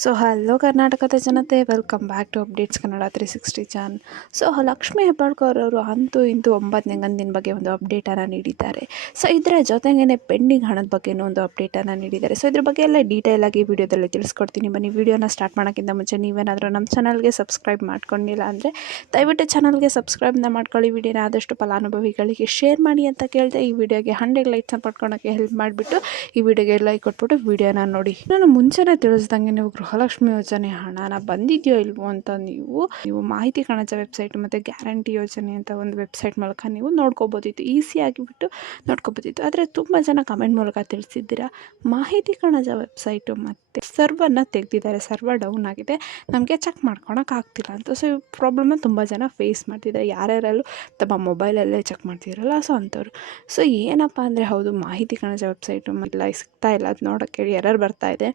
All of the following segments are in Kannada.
ಸೊ ಹಲೋ ಕರ್ನಾಟಕದ ಜನತೆ, welcome back to updates Kannada 360 channel. So Lakshmi Hebbalkar ಅವರು ಅಂತೂ ಇಂತೂ 9ನೇ ಕಂತಿನ ಬಗ್ಗೆ ಒಂದು ಅಪ್ಡೇಟನ್ನು ನೀಡಿದ್ದಾರೆ. ಸೊ ಇದರ ಜೊತೆಗೇ ಪೆಂಡಿಂಗ್ ಹಣದ ಬಗ್ಗೆನೂ ಒಂದು ಅಪ್ಡೇಟನ್ನು ನೀಡಿದ್ದಾರೆ. ಸೊ ಇದ್ರ ಬಗ್ಗೆ ಎಲ್ಲ ಡೀಟೇಲ್ ಆಗಿ ವಿಡಿಯೋದಲ್ಲಿ ತಿಳಿಸ್ಕೊಡ್ತೀನಿ. ಬನ್ನಿ, ವಿಡಿಯೋನ ಸ್ಟಾರ್ಟ್ ಮಾಡೋಕ್ಕಿಂತ ಮುಂಚೆ ನೀವೇನಾದರೂ ನಮ್ಮ ಚಾನಲ್ಗೆ ಸಬ್ಸ್ಕ್ರೈಬ್ ಮಾಡ್ಕೊಂಡಿಲ್ಲ ಅಂದರೆ ದಯವಿಟ್ಟು ಚಾನಲ್ಗೆ ಸಬ್ಸ್ಕ್ರೈಬ್ನ ಮಾಡ್ಕೊಳ್ಳಿ. ವಿಡಿಯೋನ ಆದಷ್ಟು ಫಲಾನುಭವಿಗಳಿಗೆ ಶೇರ್ ಮಾಡಿ ಅಂತ ಕೇಳಿದೆ. ಈ ವಿಡಿಯೋಗೆ 100 ಲೈಕ್ಸ್ನ ಪಡ್ಕೊಳಕ್ಕೆ ಹೆಲ್ಪ್ ಮಾಡಿಬಿಟ್ಟು ಈ ವಿಡಿಯೋಗೆ ಲೈಕ್ ಕೊಟ್ಬಿಟ್ಟು ವಿಡಿಯೋನ ನೋಡಿ. ನಾನು ಮುಂಚೆನೇ ತಿಳಿಸ್ದಂಗೆ ನೀವು ಗೃಹಲಕ್ಷ್ಮಿ ಯೋಜನೆ ಹಣನ ಬಂದಿದೆಯೋ ಇಲ್ವೋ ಅಂತ ನೀವು ಮಾಹಿತಿ ಕಣಜ ವೆಬ್ಸೈಟ್ ಮತ್ತು ಗ್ಯಾರಂಟಿ ಯೋಜನೆ ಅಂತ ಒಂದು ವೆಬ್ಸೈಟ್ ಮೂಲಕ ನೀವು ನೋಡ್ಕೋಬೋದಿತ್ತು, ಈಸಿಯಾಗಿ ಬಿಟ್ಟು ನೋಡ್ಕೋಬೋದಿತ್ತು. ಆದರೆ ತುಂಬ ಜನ ಕಮೆಂಟ್ ಮೂಲಕ ತಿಳಿಸಿದ್ದೀರಾ ಮಾಹಿತಿ ಕಣಜ ವೆಬ್ಸೈಟು ಮತ್ತು ಸರ್ವರ್ನ ತೆಗೆದಿದ್ದಾರೆ, ಸರ್ವರ್ ಡೌನ್ ಆಗಿದೆ, ನಮಗೆ ಚೆಕ್ ಮಾಡ್ಕೊಳಕ್ಕಾಗ್ತಿಲ್ಲ ಅಂತ. ಸೊ ಈ ಪ್ರಾಬ್ಲಮ್ನ ತುಂಬ ಜನ ಫೇಸ್ ಮಾಡ್ತಿದ್ದಾರೆ, ಯಾರ್ಯಾರಲ್ಲೂ ತಮ್ಮ ಮೊಬೈಲಲ್ಲೇ ಚೆಕ್ ಮಾಡ್ತಿರಲ್ಲ, ಸೊ ಅಂಥವ್ರು. ಸೊ ಏನಪ್ಪ ಅಂದರೆ, ಹೌದು ಮಾಹಿತಿ ಕಣಜ ವೆಬ್ಸೈಟು ಇಲ್ಲ ಸಿಗ್ತಾ ಇಲ್ಲ, ಅದು ನೋಡೋಕ್ಕೆ ಎರರ್ ಬರ್ತಾ ಇದೆ.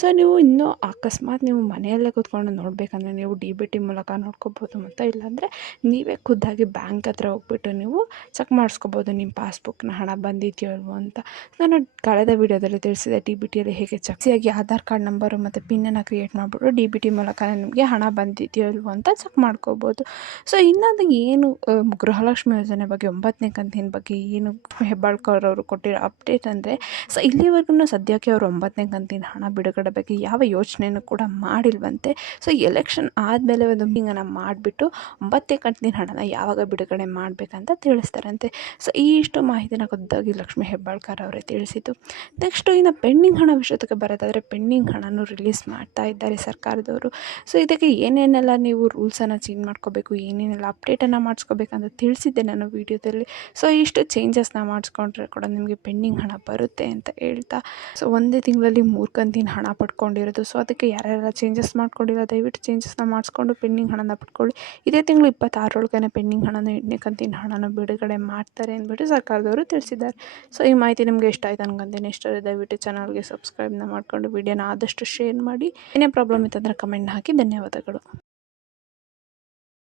ಸೊ ನೀವು ಇನ್ನೂ ಅಕಸ್ಮಾತ್ ನೀವು ಮನೆಯಲ್ಲೇ ಕೂತ್ಕೊಂಡು ನೋಡಬೇಕಂದ್ರೆ ನೀವು DBT ಮೂಲಕ ನೋಡ್ಕೋಬೋದು, ಮತ್ತು ಇಲ್ಲಾಂದರೆ ನೀವೇ ಖುದ್ದಾಗಿ ಬ್ಯಾಂಕ್ ಹತ್ರ ಹೋಗ್ಬಿಟ್ಟು ನೀವು ಚೆಕ್ ಮಾಡಿಸ್ಕೋಬೋದು ನಿಮ್ಮ ಪಾಸ್ಬುಕ್ನ ಹಣ ಬಂದಿದೆಯೋ ಇಲ್ವೋ ಅಂತ. ನಾನು ಕಳೆದ ವೀಡಿಯೋದಲ್ಲಿ ತಿಳಿಸಿದೆ DBTಯಲ್ಲಿ ಹೇಗೆ ಚೆಕ್ಸಿಯಾಗಿ ಆಧಾರ್ ಕಾರ್ಡ್ ನಂಬರು ಮತ್ತು ಪಿನ್ನನ್ನು ಕ್ರಿಯೇಟ್ ಮಾಡಿಬಿಟ್ಟು DBT ಮೂಲಕ ನಿಮಗೆ ಹಣ ಬಂದಿದೆಯೋ ಇಲ್ವೋ ಅಂತ ಚೆಕ್ ಮಾಡ್ಕೋಬೋದು. ಸೊ ಇನ್ನೊಂದು ಏನು ಗೃಹಲಕ್ಷ್ಮಿ ಯೋಜನೆ ಬಗ್ಗೆ 9ನೇ ಕಂತಿನ ಬಗ್ಗೆ ಏನು ಹೆಬ್ಬಾಳ್ಕರ್ ಅವರು ಕೊಟ್ಟಿರೋ ಅಪ್ಡೇಟ್ ಅಂದರೆ, ಸೊ ಇಲ್ಲಿವರೆಗೂ ಸದ್ಯಕ್ಕೆ ಅವರು 9ನೇ ಕಂತಿನ ಹಣ ಬಿಡುಗಡೆ ಬಗ್ಗೆ ಯಾವ ಯೋಚನೆಯೂ ಕೂಡ ಮಾಡಿಲ್ವಂತೆ. ಸೊ ಎಲೆಕ್ಷನ್ ಆದಮೇಲೆ ಒಂದು ಮೀಟಿಂಗನ್ನು ಮಾಡಿಬಿಟ್ಟು 9ನೇ ಕಂತಿನ ಹಣನ ಯಾವಾಗ ಬಿಡುಗಡೆ ಮಾಡಬೇಕಂತ ತಿಳಿಸ್ತಾರಂತೆ. ಸೊ ಇಷ್ಟು ಮಾಹಿತಿನ ಖುದ್ದಾಗಿ ಲಕ್ಷ್ಮೀ ಹೆಬ್ಬಾಳ್ಕರ್ ಅವರೇ ತಿಳಿಸಿದ್ದು. ನೆಕ್ಸ್ಟು ಇನ್ನು ಪೆಂಡಿಂಗ್ ಹಣ ವಿಷಯಕ್ಕೆ ಬರೋದಾದರೆ, ಪೆಂಡಿಂಗ್ ಹಣನೂ ರಿಲೀಸ್ ಮಾಡ್ತಾ ಇದ್ದಾರೆ ಸರ್ಕಾರದವರು. ಸೊ ಇದಕ್ಕೆ ಏನೇನೆಲ್ಲ ನೀವು ರೂಲ್ಸನ್ನು ಚೇಂಜ್ ಮಾಡ್ಕೋಬೇಕು, ಏನೇನೆಲ್ಲ ಅಪ್ಡೇಟನ್ನು ಮಾಡಿಸ್ಕೋಬೇಕಂತ ತಿಳಿಸಿದ್ದೆ ನಾನು ವೀಡಿಯೋದಲ್ಲಿ. ಸೊ ಇಷ್ಟು ಚೇಂಜಸ್ನ ಮಾಡಿಸ್ಕೊಂಡ್ರೆ ಕೂಡ ನಿಮಗೆ ಪೆಂಡಿಂಗ್ ಹಣ ಬರುತ್ತೆ ಅಂತ ಹೇಳ್ತಾ, ಸೊ ಒಂದೇ ತಿಂಗಳಲ್ಲಿ 3 ಕಂತಿನ ಹಣ ಪಡ್ಕೊಂಡಿರೋದು. ಸೊ ಅದಕ್ಕೆ ಯಾರ್ಯಾರ ಚೇಂಜಸ್ ಮಾಡ್ಕೊಂಡಿಲ್ಲ ದಯವಿಟ್ಟು ಚೇಂಜಸ್ನ ಮಾಡಿಸ್ಕೊಂಡು ಪೆಂಡಿಂಗ್ ಹಣನ ಪಡ್ಕೊಳ್ಳಿ. ಇದೇ ತಿಂಗಳು 26ರೊಳಗೆ ಪೆಂಡಿಂಗ್ ಹಣನ 8ನೇ ಕಂತಿನ ಹಣನ ಬಿಡುಗಡೆ ಮಾಡ್ತಾರೆ ಅಂದ್ಬಿಟ್ಟು ಸರ್ಕಾರದವರು ತಿಳಿಸಿದ್ದಾರೆ. ಸೊ ಈ ಮಾಹಿತಿ ನಿಮಗೆ ಇಷ್ಟ ಆಯ್ತು ಅನ್ಕೊಂತೀನಿ. ಇಷ್ಟ ದಯವಿಟ್ಟು ಚಾನಲ್ಗೆ ಸಬ್ಸ್ಕ್ರೈಬ್ನ ಮಾಡ್ಕೊಂಡು ವಿಡಿಯೋನ ಆದಷ್ಟು ಶೇರ್ ಮಾಡಿ. ಏನೇ ಪ್ರಾಬ್ಲಮ್ ಇತ್ತಂದರೆ ಕಮೆಂಟ್ ಹಾಕಿ. ಧನ್ಯವಾದಗಳು.